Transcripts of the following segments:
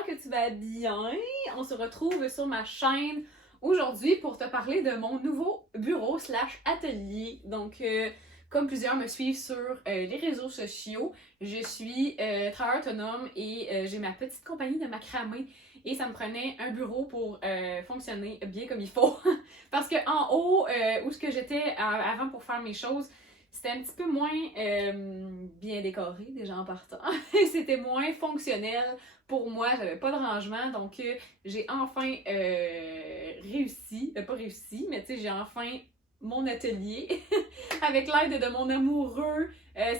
j'espère que tu vas bien. On se retrouve sur ma chaîne aujourd'hui pour te parler de mon nouveau bureau slash atelier. Donc, comme plusieurs me suivent sur les réseaux sociaux, je suis travailleur autonome et j'ai ma petite compagnie de macramé et ça me prenait un bureau pour fonctionner bien comme il faut. Parce que en haut, où ce que j'étais avant pour faire mes choses, c'était un petit peu moins bien décoré déjà en partant. C'était moins fonctionnel pour moi, j'avais pas de rangement, donc j'ai enfin réussi, pas réussi, mais tu sais, j'ai enfin mon atelier avec l'aide de mon amoureux.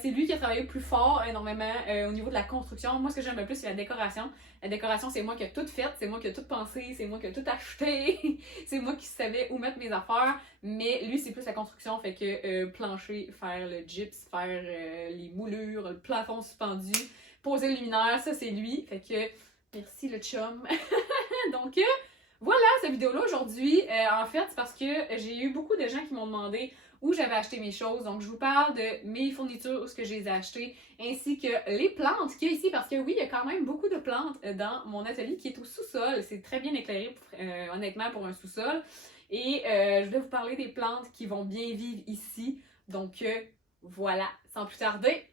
C'est lui qui a travaillé plus fort énormément au niveau de la construction. Moi, ce que j'aime le plus, c'est la décoration. La décoration, c'est moi qui ai tout fait, c'est moi qui ai tout pensé, c'est moi qui ai tout acheté, c'est moi qui savais où mettre mes affaires. Mais lui, c'est plus la construction, fait que plancher, faire le gyps, faire les moulures, le plafond suspendu, poser le luminaire, ça c'est lui. Fait que merci le chum. Donc voilà, cette vidéo-là aujourd'hui, en fait, c'est parce que j'ai eu beaucoup de gens qui m'ont demandé où j'avais acheté mes choses. Donc, je vous parle de mes fournitures, où ce que je les ai achetées, ainsi que les plantes qu'il y a ici, parce que oui, il y a quand même beaucoup de plantes dans mon atelier qui est au sous-sol. C'est très bien éclairé, honnêtement, pour un sous-sol. Et je vais vous parler des plantes qui vont bien vivre ici. Donc, voilà, sans plus tarder,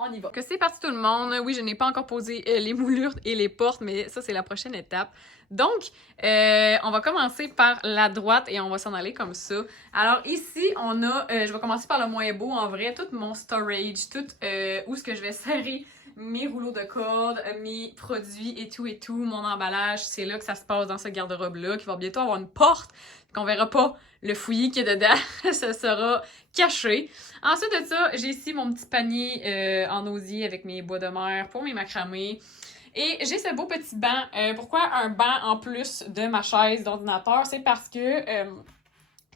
on y va. Que c'est parti tout le monde. Oui, je n'ai pas encore posé les moulures et les portes, mais ça, c'est la prochaine étape. Donc, on va commencer par la droite et on va s'en aller comme ça. Alors ici, on a, je vais commencer par le moins beau en vrai, tout mon storage, tout où est-ce que je vais serrer mes rouleaux de corde, mes produits et tout, mon emballage. C'est là que ça se passe dans ce garde-robe-là, qui va bientôt avoir une porte, qu'on verra pas le fouillis qui est dedans, ça sera caché. Ensuite de ça, j'ai ici mon petit panier en osier avec mes bois de mer pour mes macramés. Et j'ai ce beau petit banc. Pourquoi un banc en plus de ma chaise d'ordinateur? C'est parce que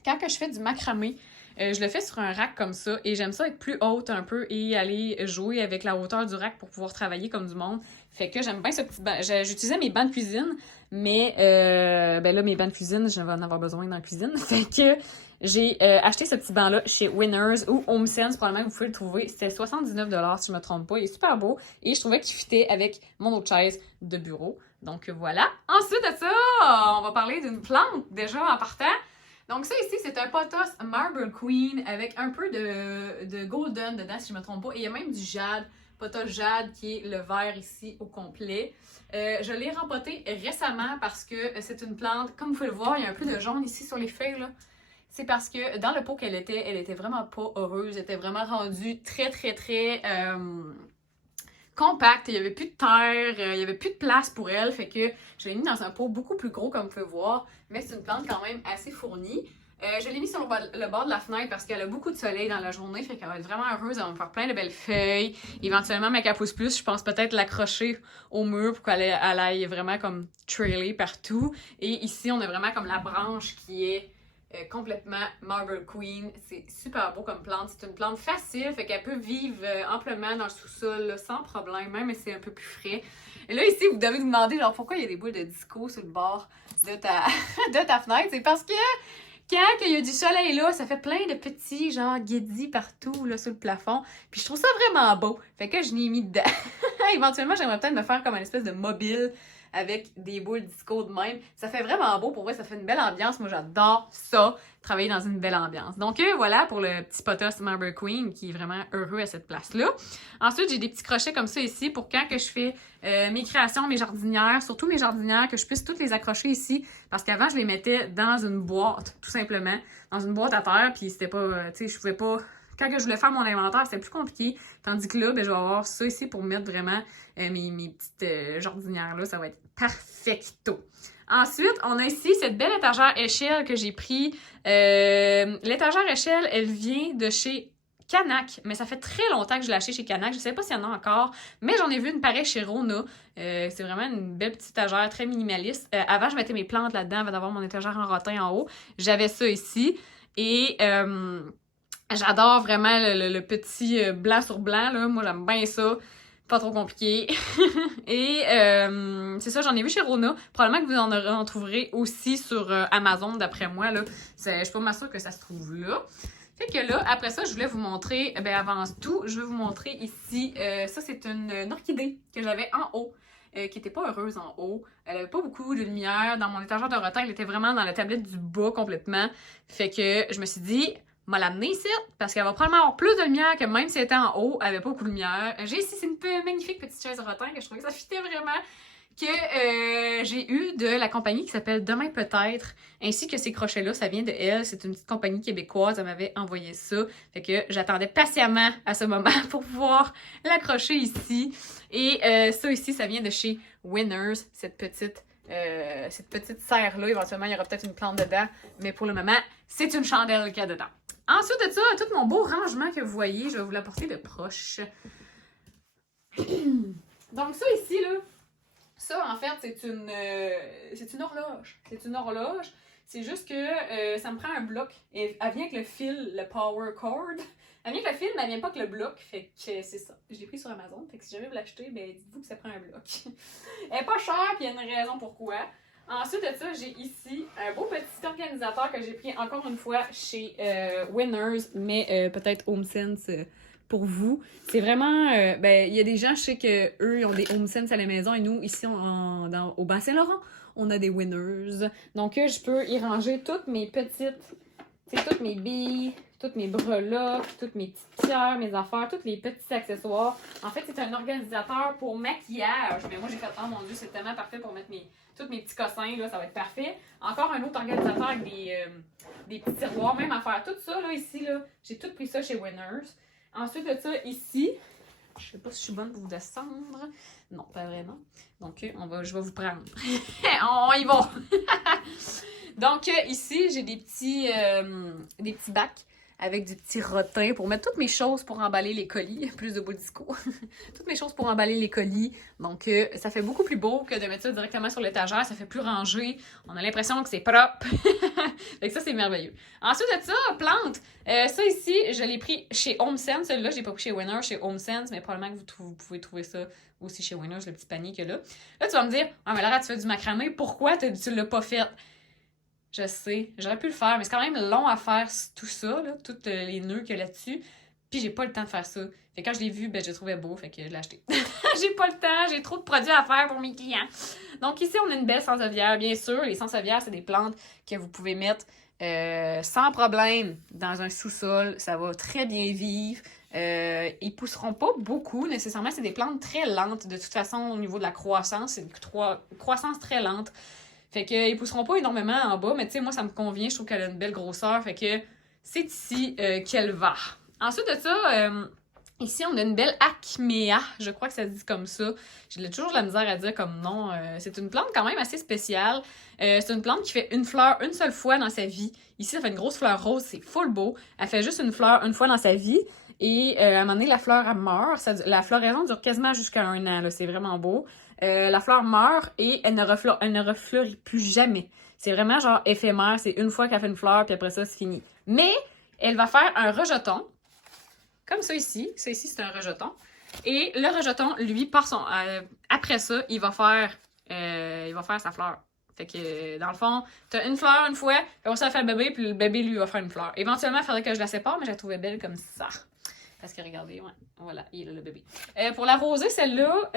quand que je fais du macramé, je le fais sur un rack comme ça et j'aime ça être plus haute un peu et aller jouer avec la hauteur du rack pour pouvoir travailler comme du monde. Fait que j'aime bien ce petit banc. J'utilisais mes bancs de cuisine, mais ben là, mes bancs de cuisine, je vais en avoir besoin dans la cuisine. Fait que j'ai acheté ce petit banc-là chez Winners ou HomeSense, probablement que vous pouvez le trouver. C'était 79$ si je me trompe pas. Il est super beau et je trouvais qu'il fitait avec mon autre chaise de bureau. Donc voilà. Ensuite de ça, on va parler d'une plante déjà en partant. Donc ça ici, c'est un pothos Marble Queen avec un peu de golden dedans, si je ne me trompe pas. Et il y a même du jade, pothos jade qui est le vert ici au complet. Je l'ai rempoté récemment parce que c'est une plante, comme vous pouvez le voir, il y a un peu de jaune ici sur les feuilles là. C'est parce que dans le pot qu'elle était vraiment pas heureuse. Elle était vraiment rendue très compacte, il n'y avait plus de terre, il n'y avait plus de place pour elle, fait que je l'ai mis dans un pot beaucoup plus gros comme vous pouvez voir, mais c'est une plante quand même assez fournie. Je l'ai mis sur le bord de la fenêtre parce qu'elle a beaucoup de soleil dans la journée, fait qu'elle va être vraiment heureuse, elle va me faire plein de belles feuilles. Éventuellement, ma capousse plus, je pense peut-être l'accrocher au mur pour qu'elle aille vraiment comme trailer partout. Et ici, on a vraiment comme la branche qui est complètement Marble Queen. C'est super beau comme plante. C'est une plante facile, fait qu'elle peut vivre amplement dans le sous-sol là, sans problème, même si c'est un peu plus frais. Et là, ici, vous devez vous demander genre pourquoi il y a des boules de disco sur le bord de ta fenêtre. C'est parce que quand il y a du soleil là, ça fait plein de petits genre guédis partout là, sur le plafond. Puis je trouve ça vraiment beau. Fait que je l'ai mis dedans. Éventuellement, j'aimerais peut-être me faire comme une espèce de mobile avec des boules disco de même. Ça fait vraiment beau, pour vrai, ça fait une belle ambiance. Moi, j'adore ça, travailler dans une belle ambiance. Donc, voilà pour le petit pothos Marble Queen qui est vraiment heureux à cette place-là. Ensuite, j'ai des petits crochets comme ça ici pour quand que je fais mes créations, mes jardinières, surtout mes jardinières, que je puisse toutes les accrocher ici. Parce qu'avant, je les mettais dans une boîte, tout simplement, dans une boîte à terre, puis c'était pas, tu sais, je pouvais pas... Quand je voulais faire mon inventaire, c'était plus compliqué. Tandis que là, ben, je vais avoir ça ici pour mettre vraiment mes petites jardinières là. Ça va être perfecto. Ensuite, on a ici cette belle étagère échelle que j'ai pris. L'étagère échelle, elle vient de chez Canac, mais ça fait très longtemps que je l'ai acheté chez Canac. Je sais pas s'il y en a encore, mais j'en ai vu une pareille chez Rona. C'est vraiment une belle petite étagère très minimaliste. Avant, je mettais mes plantes là-dedans avant d'avoir mon étagère en rotin en haut. J'avais ça ici. Et... j'adore vraiment le petit blanc sur blanc, là. Moi, j'aime bien ça. Pas trop compliqué. Et c'est ça, j'en ai vu chez Rona. Probablement que vous en trouverez aussi sur Amazon, d'après moi, là. Je suis pas mal sûre que ça se trouve là. Fait que là, après ça, je voulais vous montrer, ben avant tout, je vais vous montrer ici, ça c'est une orchidée que j'avais en haut. qui était pas heureuse en haut. Elle avait pas beaucoup de lumière. Dans mon étagère de rotin, elle était vraiment dans la tablette du bas complètement. Fait que je me suis dit, m'a l'amener ici, parce qu'elle va probablement avoir plus de lumière que même si elle était en haut, elle avait pas beaucoup de lumière. J'ai ici, c'est une magnifique petite chaise de rotin que je trouvais que ça fitait vraiment, que j'ai eu de la compagnie qui s'appelle Demain Peut-être, ainsi que ces crochets-là, ça vient de elle. C'est une petite compagnie québécoise, elle m'avait envoyé ça. Fait que j'attendais patiemment à ce moment pour pouvoir l'accrocher ici. Et ça ici, ça vient de chez Winners, cette petite serre-là. Éventuellement, il y aura peut-être une plante dedans, mais pour le moment, c'est une chandelle qu'il y a dedans. Ensuite de ça, tout mon beau rangement que vous voyez, je vais vous l'apporter de proche. Donc ça ici, là, ça en fait, c'est une horloge. C'est une horloge. C'est juste que ça me prend un bloc. Et elle vient avec le fil, le power cord. Elle vient avec le fil, mais elle vient pas avec le bloc. Fait que c'est ça. Je l'ai pris sur Amazon. Fait que si jamais vous l'achetez, ben dites-vous que ça prend un bloc. Elle est pas chère, puis il y a une raison pourquoi. Ensuite de ça, j'ai ici un beau petit organisateur que j'ai pris encore une fois chez Winners, mais peut-être HomeSense pour vous. C'est vraiment... il y a des gens, je sais qu'eux, ils ont des HomeSense à la maison, et nous, ici, au Bas-Saint-Laurent, on a des Winners. Donc, je peux y ranger toutes mes toutes mes billes, toutes mes breloques, toutes mes petites pierres, mes affaires, tous les petits accessoires. En fait, c'est un organisateur pour maquillage. Mais moi, j'ai fait, oh mon Dieu, c'est tellement parfait pour mettre tous mes petits cossins, là, ça va être parfait. Encore un autre organisateur avec des petits tiroirs, même à faire. Tout ça, là, ici, là, j'ai tout pris ça chez Winners. Ensuite de ça, ici, je sais pas si je suis bonne pour vous descendre. Non, pas vraiment. Donc, je vais vous prendre. On y va! Donc, ici, j'ai des petits bacs avec du petit rotin pour mettre toutes mes choses pour emballer les colis. Plus de beau disco. Toutes mes choses pour emballer les colis. Donc, ça fait beaucoup plus beau que de mettre ça directement sur l'étagère. Ça fait plus rangé. On a l'impression que c'est propre. Fait que ça, c'est merveilleux. Ensuite de ça, plante. Ça ici, je l'ai pris chez HomeSense. Celui-là, je l'ai pas pris chez Winners, chez HomeSense, mais probablement que vous pouvez trouver ça aussi chez Winners, le petit panier que là. Là, tu vas me dire, ah, mais Laura, tu fais du macramé. Pourquoi tu l'as pas fait? Je sais, j'aurais pu le faire, mais c'est quand même long à faire tout ça, là, tous les nœuds qu'il y a là-dessus. Puis j'ai pas le temps de faire ça. Fait que quand je l'ai vu, ben je le trouvais beau, fait que je l'ai acheté. J'ai pas le temps, j'ai trop de produits à faire pour mes clients. Donc ici, on a une belle sansevieria. Bien sûr, les sansevieres, c'est des plantes que vous pouvez mettre sans problème dans un sous-sol. Ça va très bien vivre. Ils pousseront pas beaucoup nécessairement. C'est des plantes très lentes. De toute façon, au niveau de la croissance, c'est une croissance très lente. Fait qu'ils pousseront pas énormément en bas, mais tu sais, moi, ça me convient. Je trouve qu'elle a une belle grosseur. Fait que c'est ici qu'elle va. Ensuite de ça, ici, on a une belle acméa. Je crois que ça se dit comme ça. J'ai toujours de la misère à dire comme nom. C'est une plante quand même assez spéciale. C'est une plante qui fait une fleur une seule fois dans sa vie. Ici, ça fait une grosse fleur rose. C'est full beau. Elle fait juste une fleur une fois dans sa vie. Et à un moment donné, la fleur, elle meurt. La floraison dure quasiment jusqu'à 1 an. Là. C'est vraiment beau. La fleur meurt et elle ne refleurit plus jamais. C'est vraiment genre éphémère. C'est une fois qu'elle fait une fleur, puis après ça, c'est fini. Mais elle va faire un rejeton. Comme ça ici. Ça ici, c'est un rejeton. Et le rejeton, lui, après ça, il va faire sa fleur. Fait que, dans le fond, t'as une fleur une fois, puis on ça fait le bébé, puis le bébé, lui, va faire une fleur. Éventuellement, il faudrait que je la sépare, mais je la trouvais belle comme ça. Parce que regardez, ouais, voilà, il est là le bébé. Pour la rosée, celle-là,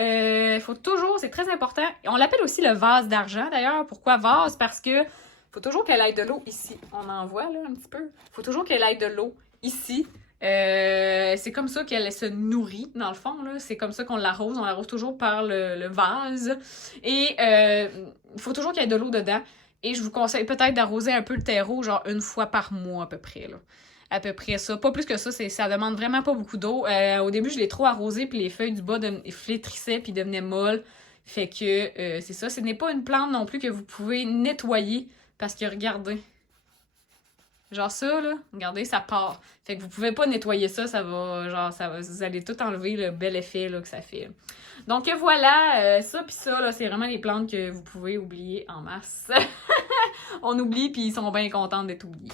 il faut toujours, c'est très important. On l'appelle aussi le vase d'argent d'ailleurs. Pourquoi vase? Parce que faut toujours qu'elle aille de l'eau ici. On en voit là un petit peu. Faut toujours qu'elle aille de l'eau ici. C'est comme ça qu'elle se nourrit, dans le fond. Là. C'est comme ça qu'on l'arrose. On l'arrose toujours par le vase. Et il faut toujours qu'il y ait de l'eau dedans. Et je vous conseille peut-être d'arroser un peu le terreau, genre une fois par mois à peu près. Là. À peu près ça. Pas plus que ça, ça demande vraiment pas beaucoup d'eau. Au début, je l'ai trop arrosé, puis les feuilles du bas flétrissaient, puis devenaient molles. Fait que c'est ça. Ce n'est pas une plante non plus que vous pouvez nettoyer, parce que regardez. Genre ça, là, regardez, ça part. Fait que vous pouvez pas nettoyer ça, vous allez tout enlever le bel effet là, que ça fait. Donc voilà, ça pis ça, là, c'est vraiment des plantes que vous pouvez oublier en masse. On oublie, puis ils sont bien contents d'être oubliés.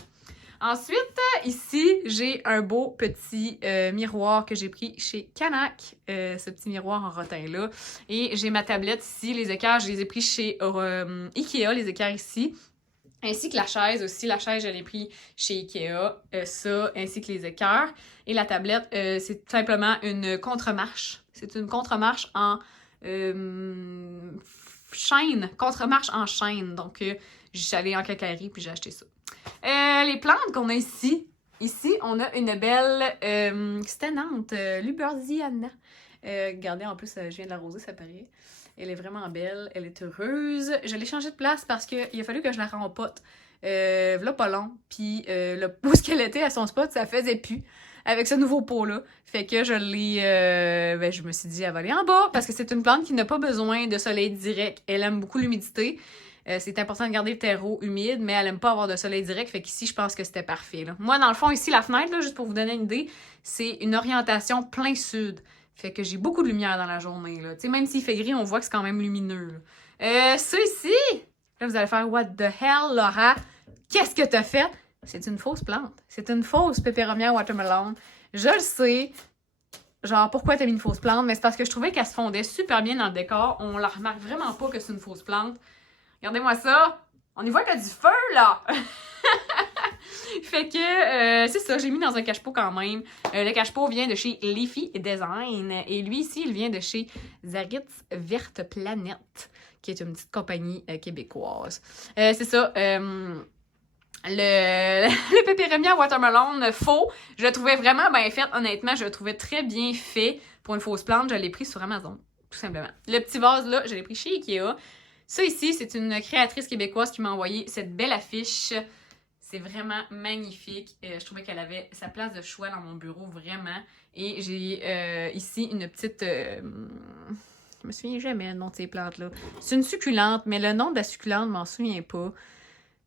Ensuite, ici, j'ai un beau petit miroir que j'ai pris chez Canac, ce petit miroir en rotin-là. Et j'ai ma tablette ici, les équerres, je les ai pris chez Ikea, les équerres ici. Ainsi que la chaise aussi. La chaise, je l'ai pris chez Ikea, ça, ainsi que les équerres. Et la tablette, c'est simplement une contre-marche. C'est une contre-marche en chaîne, contre-marche en chaîne. Donc, j'y allée en quincaillerie puis j'ai acheté ça. Les plantes qu'on a ici, on a une belle stenante, Luberziana. Regardez, en plus, je viens de l'arroser, ça paraît. Elle est vraiment belle, elle est heureuse. Je l'ai changée de place parce qu'il a fallu que je la rempote. Là, pas long. Puis, où est-ce qu'elle était à son spot, ça faisait plus avec ce nouveau pot-là. Fait que je l'ai... je me suis dit, elle va aller en bas parce que c'est une plante qui n'a pas besoin de soleil direct. Elle aime beaucoup l'humidité. C'est important de garder le terreau humide, mais elle aime pas avoir de soleil direct. Fait qu'ici, je pense que c'était parfait. Là. Moi, dans le fond, ici, la fenêtre, là, juste pour vous donner une idée, c'est une orientation plein sud. Fait que j'ai beaucoup de lumière dans la journée. Là. T'sais, même s'il fait gris, on voit que c'est quand même lumineux. Ça ici, là, vous allez faire « What the hell, Laura? Qu'est-ce que t'as fait? » C'est une fausse plante. C'est une fausse Peperomia watermelon. Je le sais. Genre, pourquoi t'as mis une fausse plante? Mais c'est parce que je trouvais qu'elle se fondait super bien dans le décor. On la remarque vraiment pas que c'est une fausse plante. Regardez-moi ça. On y voit qu'il y a du feu, là! Fait que, c'est ça, j'ai mis dans un cache-pot quand même. Le cache-pot vient de chez Leafy Design. Et lui, ici, il vient de chez Zaritz Verte Planète, qui est une petite compagnie québécoise. C'est ça, le Peperomia watermelon faux, je le trouvais vraiment bien fait. Honnêtement, je le trouvais très bien fait pour une fausse plante. Je l'ai pris sur Amazon, tout simplement. Le petit vase, là, je l'ai pris chez Ikea. Ça ici, c'est une créatrice québécoise qui m'a envoyé cette belle affiche. C'est vraiment magnifique. Je trouvais qu'elle avait sa place de choix dans mon bureau, vraiment. Et j'ai ici une petite... je me souviens jamais le nom de ces plantes-là. C'est une succulente, mais le nom de la succulente, je m'en souviens pas.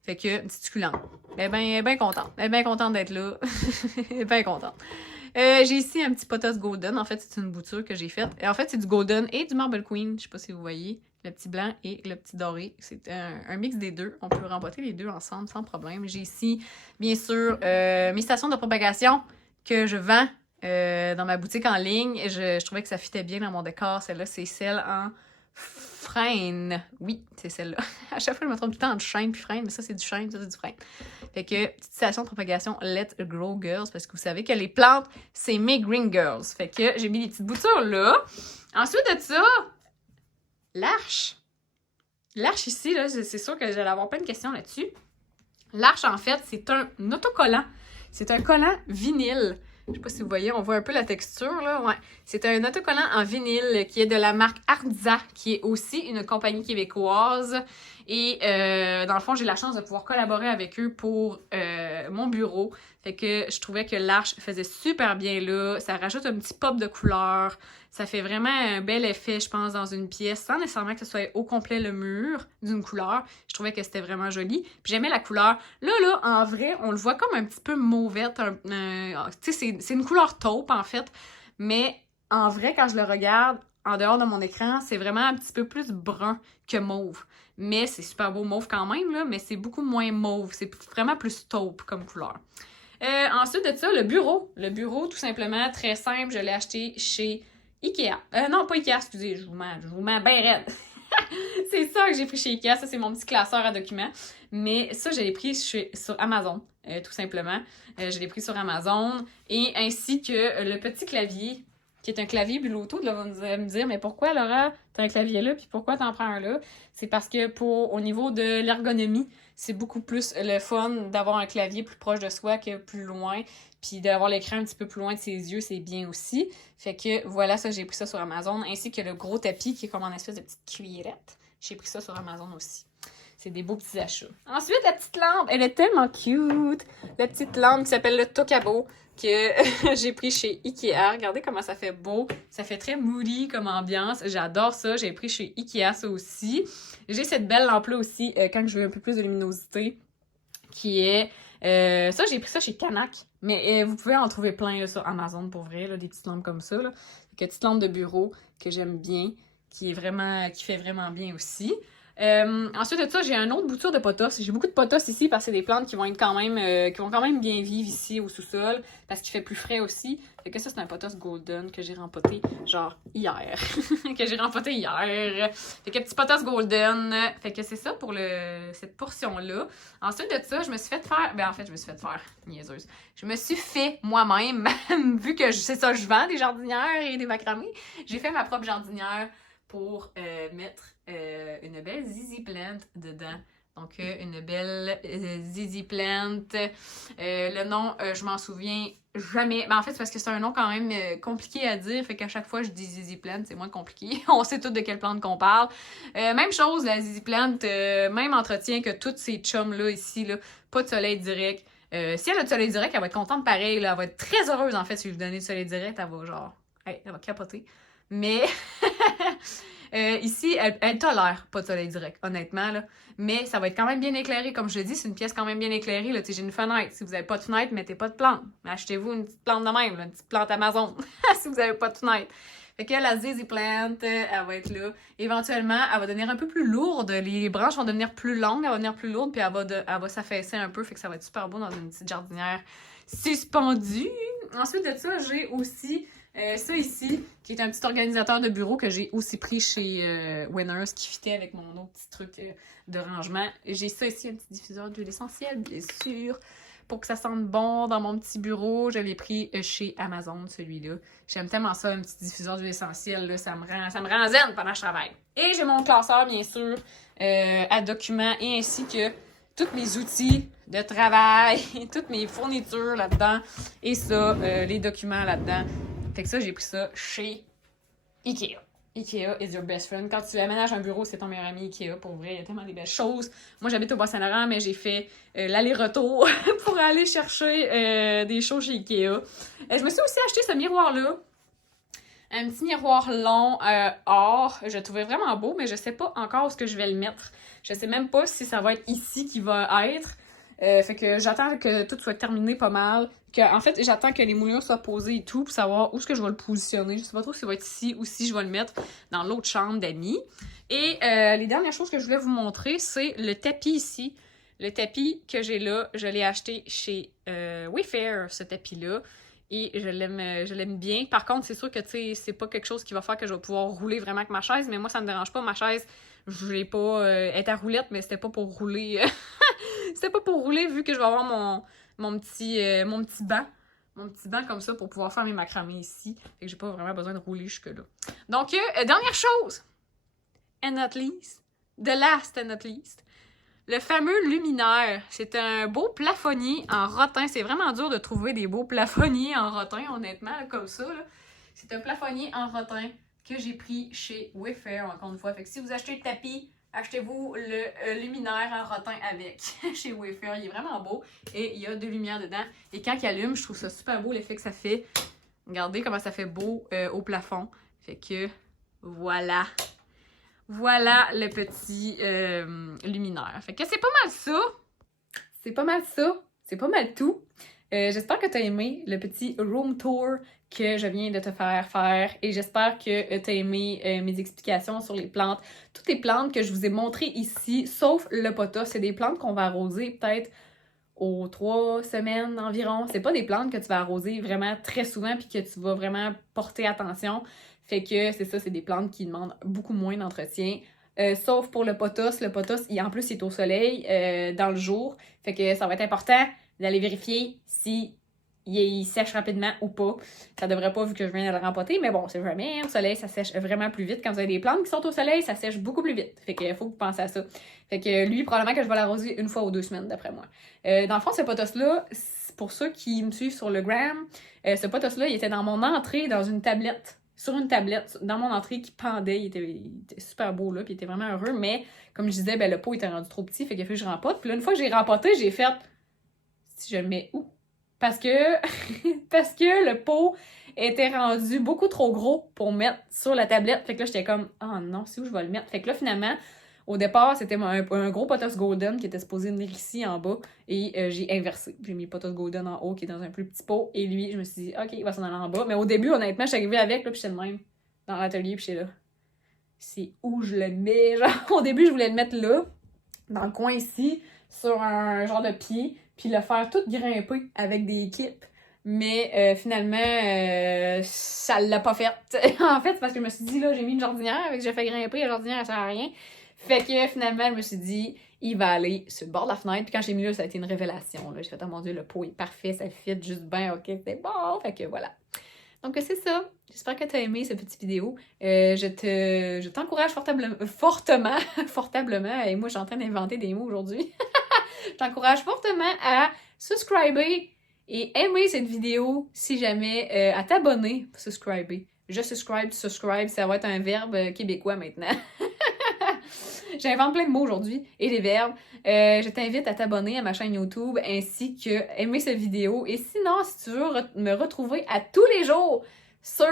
Fait que, une petite succulente. Elle est bien contente. Elle est bien contente d'être là. Elle est bien contente. J'ai ici un petit potos golden. En fait, c'est une bouture que j'ai faite. Et en fait, c'est du golden et du marble queen. Je sais pas si vous voyez. Le petit blanc et le petit doré. C'est un mix des deux. On peut remboîter les deux ensemble sans problème. J'ai ici, bien sûr, mes stations de propagation que je vends dans ma boutique en ligne. Je trouvais que ça fitait bien dans mon décor. Celle-là, c'est celle en frêne. Oui, c'est celle-là. À chaque fois, je me trompe tout le temps entre chêne puis frêne, mais ça, c'est du chêne, ça, c'est du frêne. Fait que, petite station de propagation Let's Grow Girls, parce que vous savez que les plantes, c'est mes green girls. Fait que j'ai mis des petites boutures là. Ensuite de ça, l'arche. L'arche ici, là, c'est sûr que j'allais avoir plein de questions là-dessus. L'arche, en fait, c'est un autocollant. C'est un collant vinyle. Je sais pas si vous voyez, on voit un peu la texture, là. Ouais. C'est un autocollant en vinyle qui est de la marque Arza, qui est aussi une compagnie québécoise. Et dans le fond, j'ai la chance de pouvoir collaborer avec eux pour mon bureau. Fait que je trouvais que l'arche faisait super bien là. Ça rajoute un petit pop de couleur. Ça fait vraiment un bel effet, je pense, dans une pièce, sans nécessairement que ce soit au complet le mur d'une couleur. Je trouvais que c'était vraiment joli. Puis j'aimais la couleur. Là, en vrai, on le voit comme un petit peu mauvette. Tu sais, c'est une couleur taupe, en fait. Mais en vrai, quand je le regarde, en dehors de mon écran, c'est vraiment un petit peu plus brun que mauve. Mais c'est super beau mauve quand même, là, mais c'est beaucoup moins mauve. C'est vraiment plus taupe comme couleur. Ensuite de ça, le bureau. Le bureau, tout simplement, très simple. Je l'ai acheté chez Ikea. Non, pas Ikea, excusez, je vous mens bien raide. C'est ça que j'ai pris chez Ikea. Ça, c'est mon petit classeur à documents. Mais ça, je l'ai pris sur Amazon, tout simplement. Je l'ai pris sur Amazon. Et ainsi que le petit clavier, qui est un clavier Bluetooth. Là, vous allez me dire, mais pourquoi, Laura, t'as un clavier là, puis pourquoi t'en prends un là? C'est parce que au niveau de l'ergonomie, c'est beaucoup plus le fun d'avoir un clavier plus proche de soi que plus loin. Puis d'avoir l'écran un petit peu plus loin de ses yeux, c'est bien aussi. Fait que voilà, ça, j'ai pris ça sur Amazon. Ainsi que le gros tapis qui est comme en espèce de petite cuillerette. J'ai pris ça sur Amazon aussi. C'est des beaux petits achats. Ensuite, la petite lampe, elle est tellement cute. La petite lampe qui s'appelle le Tokabo, que j'ai pris chez Ikea. Regardez comment ça fait beau. Ça fait très moody comme ambiance. J'adore ça. J'ai pris chez Ikea ça aussi. J'ai cette belle lampe-là aussi, quand je veux un peu plus de luminosité, qui est... ça, j'ai pris ça chez Canac. Mais vous pouvez en trouver plein là, sur Amazon pour vrai, là, des petites lampes comme ça. Là. Une petite lampe de bureau que j'aime bien, qui fait vraiment bien aussi. Ensuite de ça, j'ai un autre bouture de potos. J'ai beaucoup de potos ici parce que c'est des plantes qui vont quand même bien vivre ici au sous-sol parce qu'il fait plus frais aussi. Fait que ça, c'est un potos golden que j'ai rempoté genre hier. Fait que petit potos golden. Fait que c'est ça pour cette portion-là. Ensuite de ça, je me suis fait faire... niaiseuse. Je me suis fait moi-même, vu que c'est ça, je vends des jardinières et des macramés. J'ai fait ma propre jardinière pour mettre une belle Zizi Plant dedans. Donc, une belle Zizi Plant. Le nom, je m'en souviens jamais. Mais en fait, c'est parce que c'est un nom quand même compliqué à dire. Fait qu'à chaque fois, je dis Zizi Plant, c'est moins compliqué. On sait tous de quelle plante qu'on parle. Même chose, la Zizi Plant, même entretien que toutes ces chums-là ici, là, pas de soleil direct. Si elle a du soleil direct, elle va être contente pareil. Là, elle va être très heureuse, en fait, si je lui donnais du soleil direct. Elle va genre... Hey, elle va capoter. Mais... ici, elle tolère pas de soleil direct, honnêtement, là. Mais ça va être quand même bien éclairé. Comme je l'ai dit, c'est une pièce quand même bien éclairée. Là. J'ai une fenêtre. Si vous n'avez pas de fenêtre, mettez pas de plante. Achetez-vous une petite plante de même, là, une petite plante Amazon, si vous n'avez pas de fenêtre. Fait que la Zizi Plant, elle va être là. Éventuellement, elle va devenir un peu plus lourde. Les branches vont devenir plus longues, elle va devenir plus lourde, puis elle va s'affaisser un peu. Fait que ça va être super beau dans une petite jardinière suspendue. Ensuite de ça, j'ai aussi... ça ici, qui est un petit organisateur de bureau que j'ai aussi pris chez Winners, qui fitait avec mon autre petit truc de rangement. J'ai ça ici, un petit diffuseur d'huile essentielle, bien sûr, pour que ça sente bon dans mon petit bureau. Je l'ai pris chez Amazon, celui-là. J'aime tellement ça, un petit diffuseur d'huile essentielle, là, ça me rend zen pendant que je travaille. Et j'ai mon classeur, bien sûr, à documents, et ainsi que tous mes outils de travail, toutes mes fournitures là-dedans, et ça, les documents là-dedans. Fait que ça, j'ai pris ça chez Ikea. Ikea is your best friend. Quand tu aménages un bureau, c'est ton meilleur ami Ikea. Pour vrai, il y a tellement des belles choses. Moi, j'habite au Bas-Saint-Laurent, mais j'ai fait l'aller-retour pour aller chercher des choses chez Ikea. Je me suis aussi acheté ce miroir-là. Un petit miroir long or. Je le trouvais vraiment beau, mais je sais pas encore où est-ce que je vais le mettre. Je sais même pas si ça va être ici qu'il va être. Fait que j'attends que tout soit terminé pas mal. En fait, j'attends que les moulures soient posées et tout pour savoir où est-ce que je vais le positionner. Je sais pas trop si ça va être ici ou si je vais le mettre dans l'autre chambre d'amis. Et les dernières choses que je voulais vous montrer, c'est le tapis ici. Le tapis que j'ai là, je l'ai acheté chez Wayfair, ce tapis-là. Et je l'aime bien. Par contre, c'est sûr que c'est pas quelque chose qui va faire que je vais pouvoir rouler vraiment avec ma chaise, mais moi, ça me dérange pas. Ma chaise, je voulais pas être à roulette, mais c'était pas pour rouler. C'était pas pour rouler vu que je vais avoir mon petit banc. Mon petit banc comme ça pour pouvoir faire mes macramés ici. Fait que j'ai pas vraiment besoin de rouler jusque-là. Donc, dernière chose, and not least, the last and not least, le fameux luminaire. C'est un beau plafonnier en rotin. C'est vraiment dur de trouver des beaux plafonniers en rotin, honnêtement, là, comme ça. Là. C'est un plafonnier en rotin que j'ai pris chez Wayfair, encore une fois. Fait que si vous achetez le tapis, achetez-vous le luminaire en rotin avec chez Wayfair. Il est vraiment beau et il y a 2 lumières dedans. Et quand il allume, je trouve ça super beau l'effet que ça fait. Regardez comment ça fait beau au plafond. Fait que voilà. Voilà le petit luminaire. Fait que c'est pas mal ça. C'est pas mal ça. C'est pas mal tout. J'espère que tu as aimé le petit room tour que je viens de te faire et j'espère que tu as aimé mes explications sur les plantes. Toutes les plantes que je vous ai montrées ici, sauf le potas, c'est des plantes qu'on va arroser peut-être aux 3 semaines environ. C'est pas des plantes que tu vas arroser vraiment très souvent puis que tu vas vraiment porter attention. Fait que c'est ça, c'est des plantes qui demandent beaucoup moins d'entretien. Sauf pour le potas. Le potas, en plus, il est au soleil dans le jour. Fait que ça va être important d'aller vérifier si il sèche rapidement ou pas. Ça devrait pas vu que je viens de le rempoter, mais bon, c'est jamais. Au soleil, ça sèche vraiment plus vite. Quand vous avez des plantes qui sont au soleil, ça sèche beaucoup plus vite. Fait que faut que vous pensez à ça. Fait que lui, probablement que je vais l'arroser 1 fois ou 2 semaines, d'après moi. Dans le fond, ce potas-là, pour ceux qui me suivent sur le gram, ce potas-là, il était dans mon entrée, dans une tablette. Sur une tablette, dans mon entrée, qui pendait. Il était super beau, là, puis il était vraiment heureux. Mais, comme je disais, ben, le pot était rendu trop petit, fait qu'il a fallu que je rempote. Puis là, une fois que j'ai rempoté, j'ai fait... Si je le mets où? Parce que le pot était rendu beaucoup trop gros pour mettre sur la tablette. Fait que là, j'étais comme, oh non, c'est où je vais le mettre? Fait que là, finalement, au départ, c'était un gros potas golden qui était supposé venir ici en bas. Et j'ai inversé. J'ai mis le potas golden en haut qui est dans un plus petit pot. Et lui, je me suis dit, OK, il va s'en aller en bas. Mais au début, honnêtement, je suis arrivée avec, là, puis j'étais de même dans l'atelier, puis j'étais là. C'est où je le mets? Genre, au début, je voulais le mettre là, dans le coin ici, sur un genre de pied, puis le faire tout grimper avec des clips. Mais finalement, ça l'a pas fait. En fait, c'est parce que je me suis dit, là, j'ai mis une jardinière, avec j'ai fait grimper, la jardinière, elle sert à rien. Fait que finalement, je me suis dit, il va aller sur le bord de la fenêtre. Puis quand j'ai mis là, ça a été une révélation. Là. J'ai fait, oh mon Dieu, le pot est parfait, ça fit juste bien, ok, c'est bon. Fait que voilà. Donc, c'est ça. J'espère que tu as aimé cette petite vidéo. Je t'encourage fortement, et moi, je suis en train d'inventer des mots aujourd'hui. Je t'encourage fortement à subscriber et aimer cette vidéo si jamais, à t'abonner, subscriber. Je subscribe, ça va être un verbe québécois maintenant. J'invente plein de mots aujourd'hui et des verbes. Je t'invite à t'abonner à ma chaîne YouTube ainsi que aimer cette vidéo. Et sinon, si tu veux me retrouver à tous les jours sur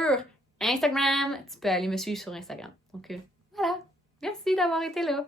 Instagram, tu peux aller me suivre sur Instagram. Donc voilà. Merci d'avoir été là.